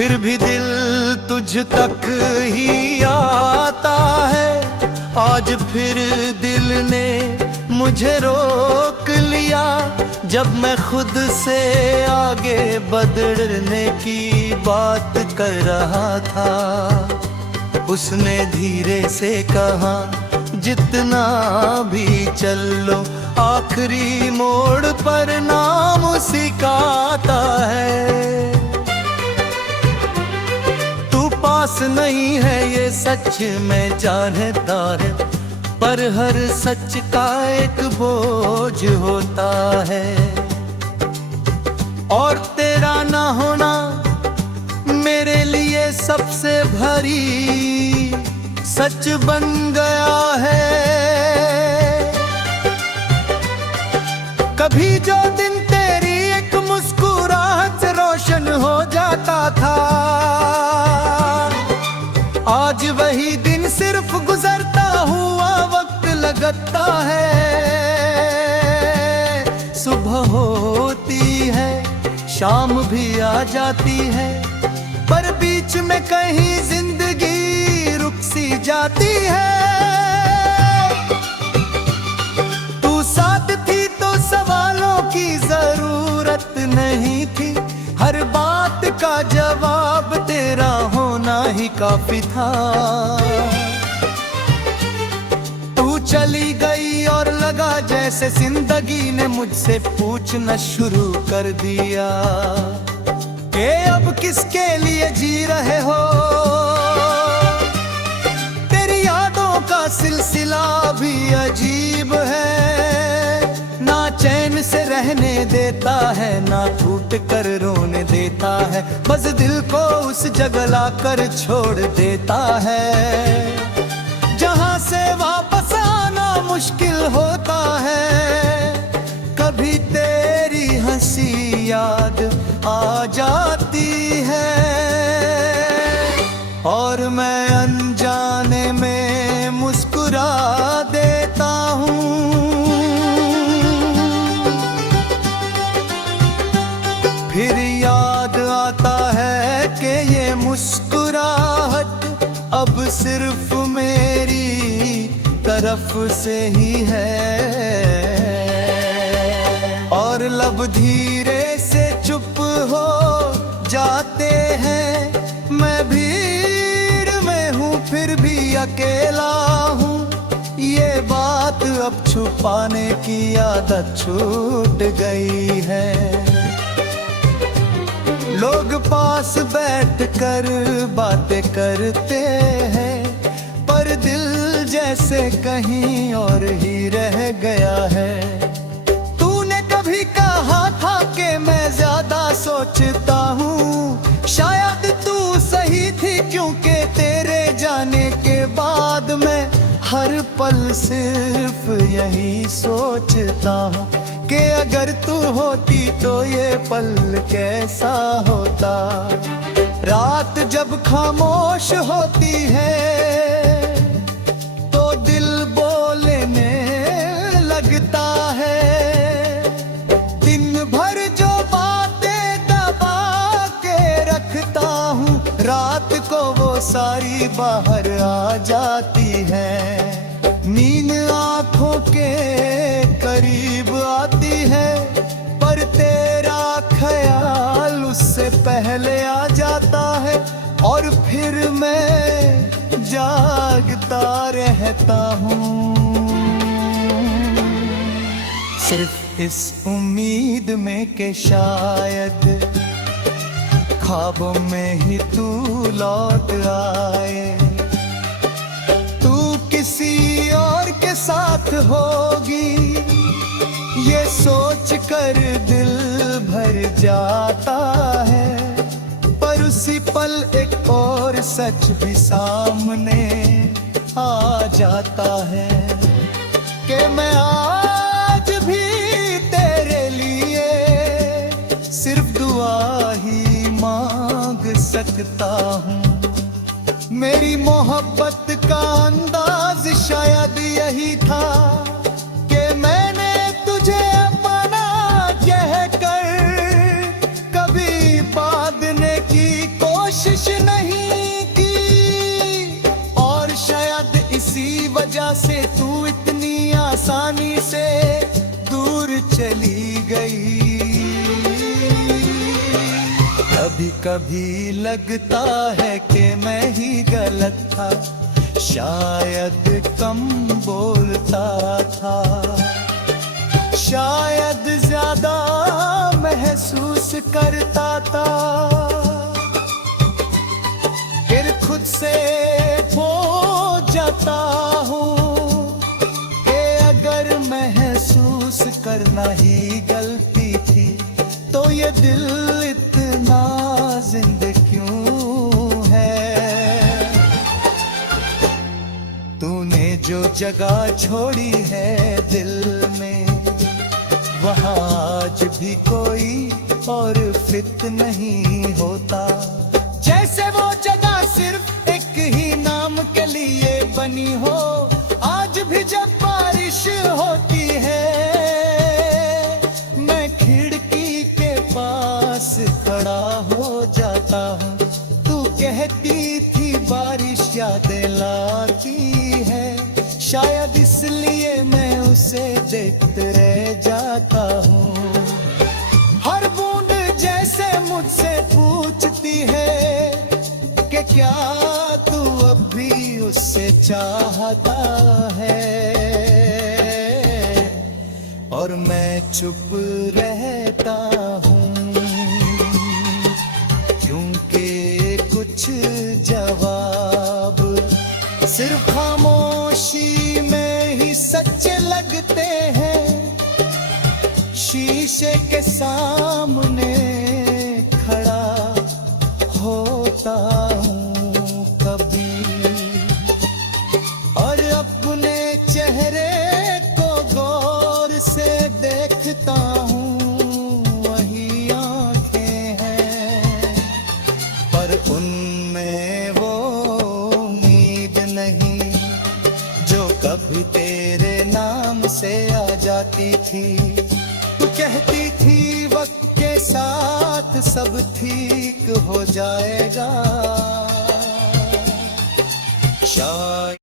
फिर भी दिल तुझ तक ही आता है। आज फिर दिल ने मुझे रोक लिया, जब मैं खुद से आगे बढ़ने की बात कर रहा था। उसने धीरे से कहा, जितना भी चल लो आखिरी मोड़ पर नाम उसी का आता है। तू पास नहीं है ये सच मैं जानता है, पर हर सच का एक बोझ होता है। और तेरा ना होना मेरे लिए सबसे भारी सच बन गया है। कभी जो दिन तेरी एक मुस्कुराहट से रोशन हो जाता था, आज वही दिन सिर्फ गुजरता हुआ वक्त लगता है। सुबह होती है, शाम भी आ जाती है, पर बीच में कहीं जिंदगी रुक सी जाती है। तू साथ थी तो सवालों की जरूरत नहीं थी, हर बात का जवाब तेरा होना ही काफी था। तू चली गई और लगा जैसे जिंदगी ने मुझसे पूछना शुरू कर दिया कि अब किसके लिए जी रहे हो। तेरी यादों का सिलसिला भी अजीब है, ना चैन से रहने देता है, ना टूट कर रोने देता है, बस दिल को उस जगह लाकर छोड़ देता है जहां से वापस आना मुश्किल होता है। कभी तेरी हंसी याद आ जाती है और मैं अनजाने में मुस्कुरा देता हूँ। फिर याद आता है कि ये मुस्कुराहट अब सिर्फ मेरी तरफ से ही है। और लब धीरे से चुप हो जाते हैं, मैं भीड़ में हूँ फिर भी अकेला हूँ। ये बात अब छुपाने की आदत छूट गई है। लोग पास बैठकर बातें करते हैं, पर दिल जैसे कहीं और ही रह गया है। तूने कभी कहा था कि मैं ज्यादा सोचता हूँ, शायद तू सही थी, क्योंकि तेरे जाने के बाद मैं हर पल सिर्फ यही सोचता हूँ कि अगर तू होती तो ये पल कैसा होता। रात जब खामोश होती है तो दिल बोलने लगता है। दिन भर जो बातें दबा के रखता हूँ, रात को वो सारी बाहर आ जाती है। नींद आँखों के करीब आती है, पर तेरा ख्याल उससे पहले आ जाता है और फिर मैं जागता रहता हूँ, सिर्फ इस उम्मीद में कि शायद ख्वाबों में ही तू लौट आए। तू किसी और के साथ होगी ये सोच कर दिल भर जाता है, पर उसी पल एक और सच भी सामने आ जाता है कि मैं आज भी तेरे लिए सिर्फ दुआ ही मांग सकता हूँ। मेरी मोहब्बत का अंदाज शायद यही था कि मैंने तुझे अपना कहकर कभी बांधने की कोशिश वजह से तू इतनी आसानी से दूर चली गई। कभी कभी लगता है कि मैं ही गलत था, शायद कम बोलता था, शायद ज्यादा महसूस करता था। फिर खुद से पूछ जाता हूँ कि अगर महसूस करना ही गलती थी तो ये दिल इतना जिंदा क्यों है। तूने जो जगह छोड़ी है दिल में, वहाँ आज भी कोई और फिट नहीं होता। जैसे वो जगह सिर्फ एक ही नाम के लिए बनी हो। आज भी जब बारिश होती है मैं खिड़की के पास खड़ा हो जाता हूँ। तू कहती थी बारिश यादें लाती है, शायद इसलिए मैं उसे देखते रह जाता हूँ। हर बूंद जैसे मुझसे पूछती है कि क्या तू अब भी उससे चाहता है, और मैं चुप रहता हूँ क्योंकि कुछ जवाब सिर्फ खामोशी में ही सच्चे लगते हैं। शीशे के सामने खड़ा होता हूँ कभी और अपने चेहरे को गौर से देखता हूँ। वही आंखें हैं पर उनमें वो उम्मीद नहीं जो कभी तेरे नाम से आ जाती थी। तू कहती थी वक्त के साथ सब ठीक हो जाएगा। शायद